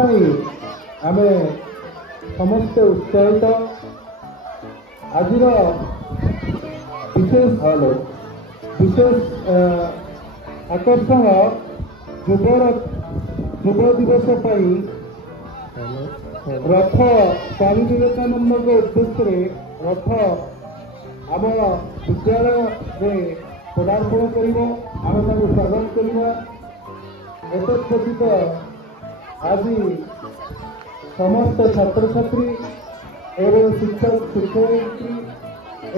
आमे समस्ते उत्साहित आज विशेष आकर्षण युव दिवस रथ स्वामी विवेकानंद के उद्देश्य रथ आम विद्यालय में पदार्पण कर स्वागत करवा एतद्यतीत आज समस्त छात्र छात्री एवं शिक्षक शिक्षयित्री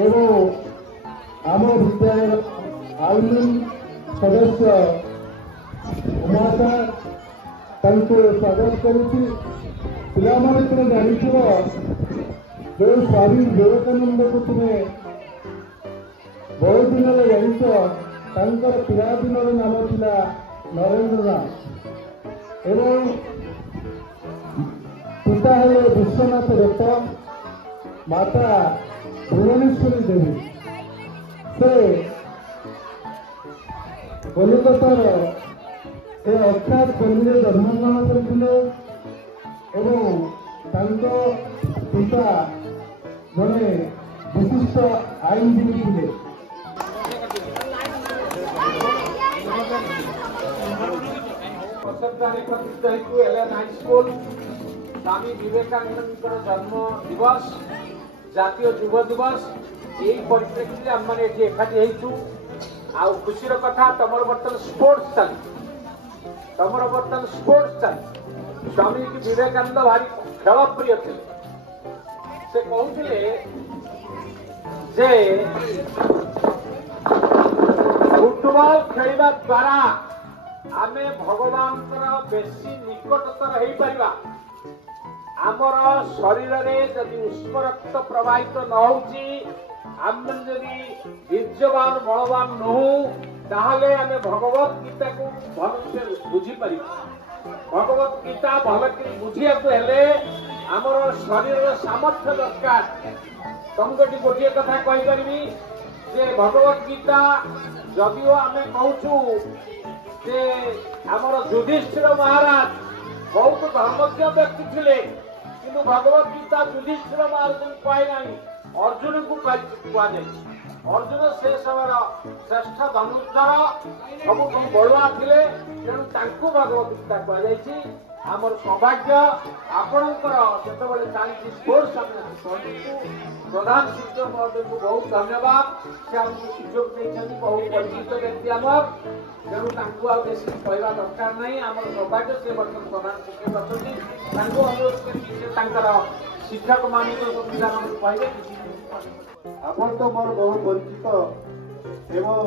एवं आम विद्यालय आउन सदस्य उमाशा स्वागत करुच्ची पिला तुम जान जो स्वामी विवेकानंद को तुम्हें बहुत दिन जान पिला दिन नाम था नरेंद्र नाथ एवं पिता है विश्वनाथ दत्त माता भुवनेश्वरी देवी से कलिकतार ए अर्थात कलिरे जन्मग्रहण करते पिता जड़े विशिष्ट आईनजीवी थे। स्वामी विवेकानंद जन्म दिवस जातीय युव दिवस यही परिप्रेक्षी आम मैंने एकाठी हो खुशीर कथा तुम बर्तन स्पोर्ट्स चली स्वामी विवेकानंद भारी खेल प्रिय थे से कहते जे फुटबॉल खेलवा द्वारा आमे भगवान बेसी निकटतर हो पारिबा आमर शरीर में जदि उष्म रक्त प्रवाहित न होची आम जदि वीर्यवान बलवान नहु ताहले आमे भगवत गीता को भल से बुझी पारि भगवत गीता भल कि बुझिया को हेले आमर शरीर सामर्थ्य दरकार तुमको गोटे कथा कहि परिबी जे भगवत गीता जदिओ आमे कहूछु जे आमर युधिष्ठिर महाराज बहुत धर्मज्ञ व्यक्ति थे किंतु भगवत गीता युधिष्ठिर महाराज कहे ना अर्जुन को कहुए अर्जुन से समय श्रेष्ठ धनुर्धर सब बड़ुआ थे तेणु भगवत गीता कहुई आमर सौभाग्य आपणकर जिते चली स्पोर्ट्स प्रधान शिक्षक महोदय को बहुत धन्यवाद से आमको सुजोग देते बहुत परिचित व्यक्ति आमर तेणु बेस कहवा दरकार नहीं आम सौभाग्य से बर्तमान प्रधान शिक्षक अच्छा अनुरोध शिक्षक मान पिला कहे आपण तो मोर बहुत परिचित एवं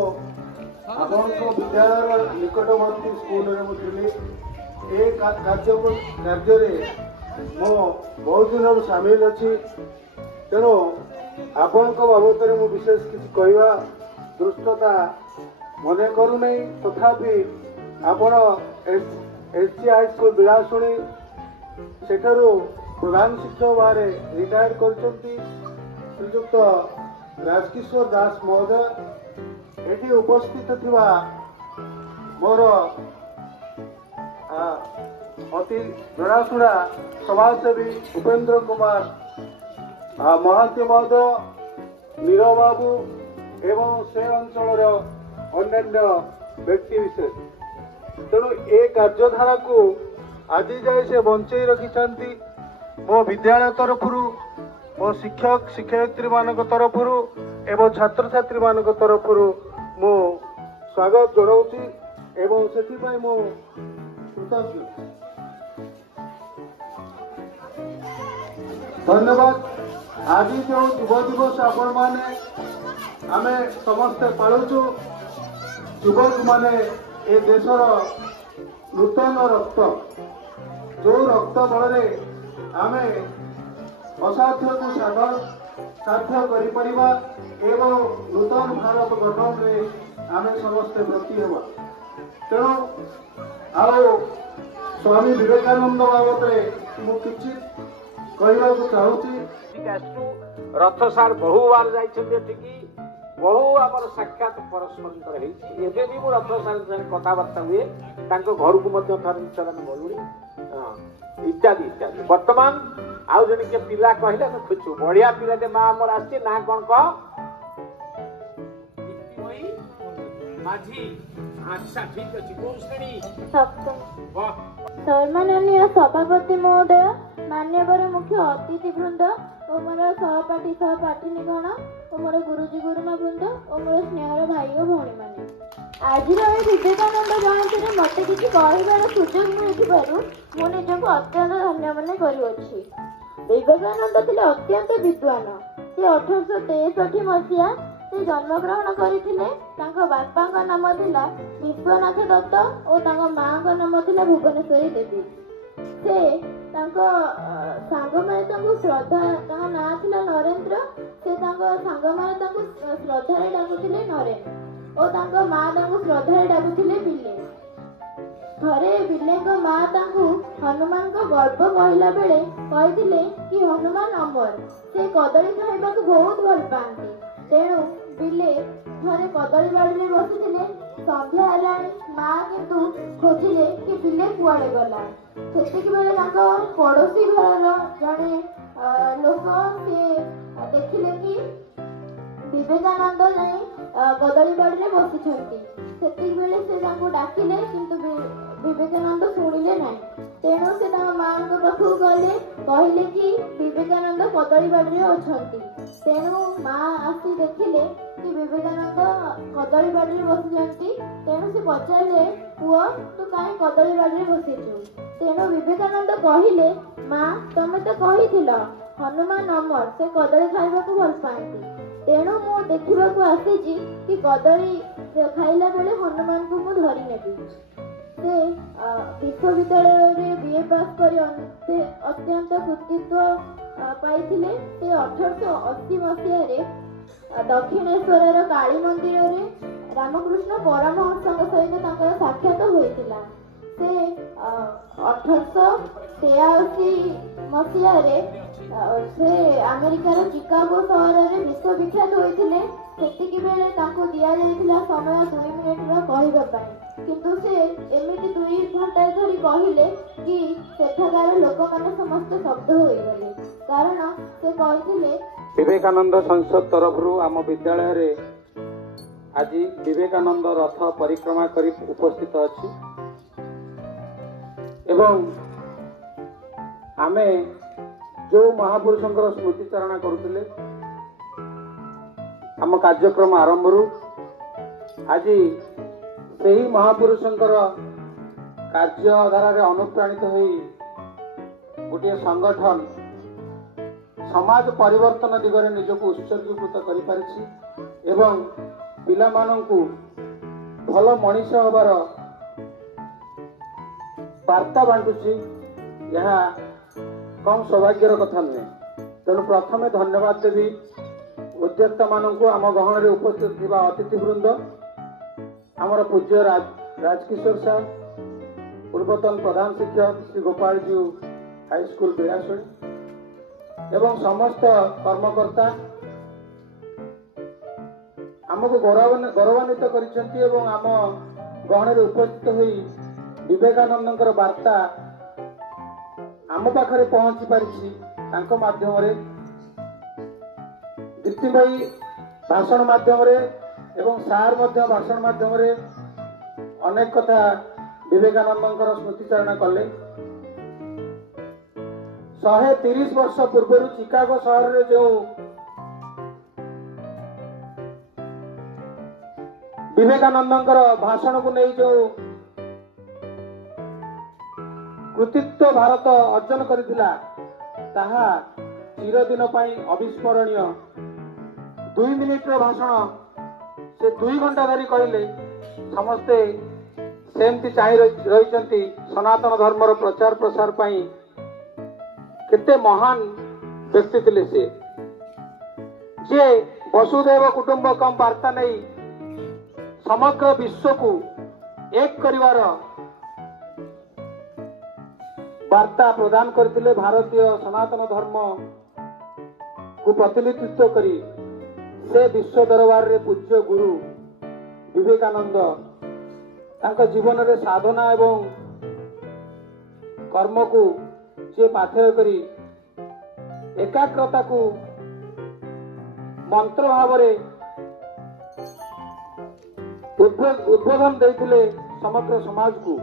आपण विद्यालय निकटवर्ती स्कूल कार्य मो बहुत दिन सामिल अच्छी तेणु आपण बाबद में विशेष किसी कहवा दृष्टता मन करूना तथापि आपण एससी हाईस्कूल बिलासुणी सेठारु प्रधान शिक्षक भाव रिटायर कर श्रीजुक्त राजकिशोर दास महोदय एटी उपस्थित थिबा मोर अति जनाशुना समाजसेवी उपेन्द्र कुमार महांती महोदय नीरव बाबू एवं से अंचल अन्य व्यक्ति विशेष तेणु ए कार्यधारा को आज जाए से बंचे रखी मो विद्यालय तरफ मो शिक्षक शिक्षयित्री मान तरफ एवं छात्र छात्री मान तरफ मो स्वागत जनाऊँगी एवं से मो कृतज्ञ धन्यवाद। आज जो युव दिवस आपण माने आमे समस्ते पालुचु युवक माने ए देशर नूतन रक्त जो रक्त बल आमे असाध्य को साध्य करिपरिबा एवं नूतन भारत गठन में आमे समस्ते ब्रती हेबा तेणु आओ स्वामी विवेकानंद बाबद मु किछि कहवाक चाहूँगी रथ सार बहु बार जाइछन्ते ବହୁ ଆମର ସାକ୍ଷାତ ପରସ୍ପରଙ୍କର ହେଇଛି। ଏବେ ବି ମୁଁ ରଥ ସାଙ୍ଗେ କଥାବାର୍ତ୍ତା ହୁଏ, ତାଙ୍କ ଘରକୁ ମଧ୍ୟ ଥରେ ଚାରଣ ଗଲୁଣି ଇତ୍ୟାଦି ଇତ୍ୟାଦି। ବର୍ତ୍ତମାନ ଆଉ ଜଣେ କିଏ ପିଲା କହିଲେ ଆମେ ଖୁଛୁ, ବଢିଆ ପିଲାଟେ ମା ଆମର ଆସିଛି, ନା କଣ କହ? ମାଝୀ। ଆଚ୍ଛା ଠିକ ଅଛି, କୋଉ ଶ୍ରେଣୀ? ସମ୍ମାନନୀୟ ସଭାପତି ମହୋଦୟ, ମାନ୍ୟବର ମୁଖ୍ୟ ଅତିଥି ବୃନ୍ଦ ଓ ମୋର ସହପାଠୀ ସହପାଠିନୀଗଣ ଓ ମୋର ଗୁରୁଜୀ ଗୁରୁମା ବୃନ୍ଦ ଓ ମୋର ସ୍ନେହର ଭାଇ ଓ ଭଉଣୀମାନେ, ଆଜିର ଏହି ବିବେକାନନ୍ଦ ଜୟନ୍ତୀରେ ମୋତେ କିଛି କହିବାର ସୁଯୋଗ ମିଳିଥିବାରୁ ମୁଁ ନିଜକୁ ଅତ୍ୟନ୍ତ ଧନ୍ୟ ମନେ କରୁଅଛି। ବିବେକାନନ୍ଦ ଥିଲେ ଅତ୍ୟନ୍ତ ବିଦ୍ୱାନ। ସେ 1863 ମସିହା ସେ ଜନ୍ମଗ୍ରହଣ କରିଥିଲେ। ତାଙ୍କ ବାପାଙ୍କ ନାମ ଥିଲା ବିଶ୍ୱନାଥ ଦତ୍ତ ଓ ତାଙ୍କ ମାଙ୍କ ନାମ ଥିଲା ଭୁବନେଶ୍ୱରୀ ଦେବୀ। ସେ ତାଙ୍କ ସାଙ୍ଗମାନେ ତାଙ୍କୁ ଶ୍ରଦ୍ଧା, ତାଙ୍କ ନାଁ ଥିଲା ନରେନ୍ଦ୍ର। ସେ ତାଙ୍କ ସାଙ୍ଗମାନେ ତାଙ୍କୁ ଶ୍ରଦ୍ଧାରେ ଡାକୁଥିଲେ ନରେନ ଓ ତାଙ୍କ ମା ତାଙ୍କୁ ଶ୍ରଦ୍ଧାରେ ଡାକୁଥିଲେ ବିଲେ। ଥରେ ବିଲେଙ୍କ ମା ତାଙ୍କୁ ହନୁମାନଙ୍କ ଗଳ୍ପ କହିଲା ବେଳେ କହିଥିଲେ କି ହନୁମାନ ଅମର, ସେ କଦଳୀ ଖାଇବାକୁ ବହୁତ ଭଲ ପାଆନ୍ତି। ତେଣୁ ବିଲେ ଥରେ କଦଳୀ ବାଡ଼ିରେ ବସିଥିଲେ। ସନ୍ଧ୍ୟା ହେଲାଣି, ମା କିନ୍ତୁ ଖୋଜିଲେ କି ବିଲେ କୁଆଡ଼େ ଗଲା। ସେତିକି ବେଳେ ତାଙ୍କ ପଡ଼ୋଶୀ ଘରର ଜଣେ ଲୋକ ସିଏ ଦେଖିଲେ କି ବିବେକାନନ୍ଦ ଯାଇ କଦଳୀ ବାଡ଼ିରେ ବସିଛନ୍ତି। ସେତିକି ବେଳେ ସେ ତାଙ୍କୁ ଡାକିଲେ, କିନ୍ତୁ ବିବେକାନନ୍ଦ ଶୁଣିଲେ ନାହିଁ। ତେଣୁ ସେ ତାଙ୍କ ମାଙ୍କ ପାଖକୁ ଗଲେ, କହିଲେ କି ବିବେକାନନ୍ଦ କଦଳୀ ବାଡ଼ିରେ ଅଛନ୍ତି। ତେଣୁ ମା ଆସି ଦେଖିଲେ କି ବିବେକାନନ୍ଦ କଦଳୀ ବାଡ଼ିରେ ବସିଛନ୍ତି। ତେଣୁ ସେ ପଚାରିଲେ, ପୁଅ ତୁ କାହିଁ କଦଳୀ ବାଡ଼ିରେ ବସିଛୁ? ତେଣୁ ବିବେକାନନ୍ଦ କହିଲେ, ମା ତମେ ତ କହିଥିଲ ହନୁମାନ ଅମର, ସେ କଦଳୀ ଖାଇବାକୁ ଭଲ ପାଆନ୍ତି। ତେଣୁ ମୁଁ ଦେଖିବାକୁ ଆସିଛି କି କଦଳୀ ଖାଇଲା ବେଳେ ହନୁମାନଙ୍କୁ ମୁଁ ଧରି ନେବି। ସେ ବିଶ୍ୱବିଦ୍ୟାଳୟରେ BA ପାସ୍ କରି ଅତ୍ୟନ୍ତ କୃତିତ୍ୱ ପାଇଥିଲେ। ସେ 1880 ମସିହାରେ ଦକ୍ଷିଣେଶ୍ୱରର କାଳୀ ମନ୍ଦିରରେ ରାମକୃଷ୍ଣ ପରମହଂସଙ୍କ ସହିତ ତାଙ୍କର ସାକ୍ଷାତ ହୋଇଥିଲା। ସେ 1883 ମସିହାରେ ସେ ଆମେରିକାର ଚିକାଗୋ ସହରରେ ବିଶ୍ୱବିଖ୍ୟାତ ହୋଇଥିଲେ। ସେତିକି ବେଳେ ତାଙ୍କୁ ଦିଆଯାଇଥିଲା ସମୟ 2 ମିନିଟର କହିବା ପାଇଁ, କିନ୍ତୁ ସେ ଏମିତି 2 ଘଣ୍ଟା ଧରି କହିଲେ କି ସେଠାକାର ଲୋକମାନେ ସମସ୍ତେ ଶବ୍ଦ ହୋଇଗଲେ। କାରଣ ସେ କହିଥିଲେ, ବିବେକାନନ୍ଦ ସଂସଦ ତରଫରୁ ଆମ ବିଦ୍ୟାଳୟରେ ଆଜି ବିବେକାନନ୍ଦ ରଥ ପରିକ୍ରମା କରି ଉପସ୍ଥିତ ଅଛି ଏବଂ ଆମେ ଯେଉଁ ମହାପୁରୁଷଙ୍କର ସ୍ମୃତିଚାରଣା କରୁଥିଲେ ଆମ କାର୍ଯ୍ୟକ୍ରମ ଆରମ୍ଭରୁ ଆଜି ସେହି ମହାପୁରୁଷଙ୍କର କାର୍ଯ୍ୟଧାରାରେ ଅନୁପ୍ରାଣିତ ହୋଇ ଗୋଟିଏ ସଂଗଠନ ସମାଜ ପରିବର୍ତ୍ତନ ଦିଗରେ ନିଜକୁ ଉତ୍ସର୍ଗୀକୃତ କରିପାରିଛି ଏବଂ ପିଲାମାନଙ୍କୁ ଭଲ ମଣିଷ ହେବାର ବାର୍ତ୍ତା ବାଣ୍ଟୁଛି। ଏହା କମ୍ ସୌଭାଗ୍ୟର କଥା ନୁହେଁ। ତେଣୁ ପ୍ରଥମେ ଧନ୍ୟବାଦ ଦେବି ଉଦ୍ୟୋକ୍ତାମାନଙ୍କୁ, ଆମ ଗହଣରେ ଉପସ୍ଥିତ ଥିବା ଅତିଥିବୃନ୍ଦ, ଆମର ପୂଜ୍ୟ ରାଜକିଶୋର ସାର୍, ପୂର୍ବତନ ପ୍ରଧାନ ଶିକ୍ଷକ ଶ୍ରୀ ଗୋପାଳଜୀ ହାଇସ୍କୁଲ ବିଳାଶୁଣୀ ଏବଂ ସମସ୍ତ କର୍ମକର୍ତ୍ତା ଆମକୁ ଗୌରବାନ୍ୱିତ କରିଛନ୍ତି ଏବଂ ଆମ ଗହଣରେ ଉପସ୍ଥିତ ହୋଇ ବିବେକାନନ୍ଦଙ୍କର ବାର୍ତ୍ତା ଆମ ପାଖରେ ପହଞ୍ଚି ପାରିଛି। ତାଙ୍କ ମାଧ୍ୟମରେ ଦୀପ୍ତି ଭାଇ ଭାଷଣ ମାଧ୍ୟମରେ ଏବଂ ସାର୍ ମଧ୍ୟ ଭାଷଣ ମାଧ୍ୟମରେ ଅନେକ କଥା ବିବେକାନନ୍ଦଙ୍କର ସ୍ମୃତିଚାରଣା କଲେ। 130 ବର୍ଷ ପୂର୍ବରୁ ଚିକାଗୋ ସହରରେ ଯେଉଁ ବିବେକାନନ୍ଦଙ୍କର ଭାଷଣକୁ ନେଇ ଯେଉଁ କୃତିତ୍ୱ ଭାରତ ଅର୍ଜନ କରିଥିଲା, ତାହା ଚିରଦିନ ପାଇଁ ଅବିସ୍ମରଣୀୟ। 2 ମିନିଟର ଭାଷଣ ସେ 2 ଘଣ୍ଟା ଧରି କହିଲେ। ସମସ୍ତେ ସେମିତି ଚାହିଁ ରହିଛନ୍ତି ସନାତନ ଧର୍ମର ପ୍ରଚାର ପ୍ରସାର ପାଇଁ କେତେ ମହାନ ବ୍ୟକ୍ତି ଥିଲେ ସେ, ଯିଏ ବସୁଧୈବ କୁଟୁମ୍ବକମ୍ ବାର୍ତ୍ତା ନେଇ ସମଗ୍ର ବିଶ୍ୱକୁ ଏକ କରିବାର ବାର୍ତ୍ତା ପ୍ରଦାନ କରିଥିଲେ। ଭାରତୀୟ ସନାତନ ଧର୍ମକୁ ପ୍ରତିନିଧିତ୍ୱ କରି से विश्व दरबार रे पूज्य गुरु विवेकानंद तांका जीवन रे साधना एवं कर्म को जे पाथेय करी एकाग्रता को मंत्र भाव उद्बोधन देते समग्र समाज को।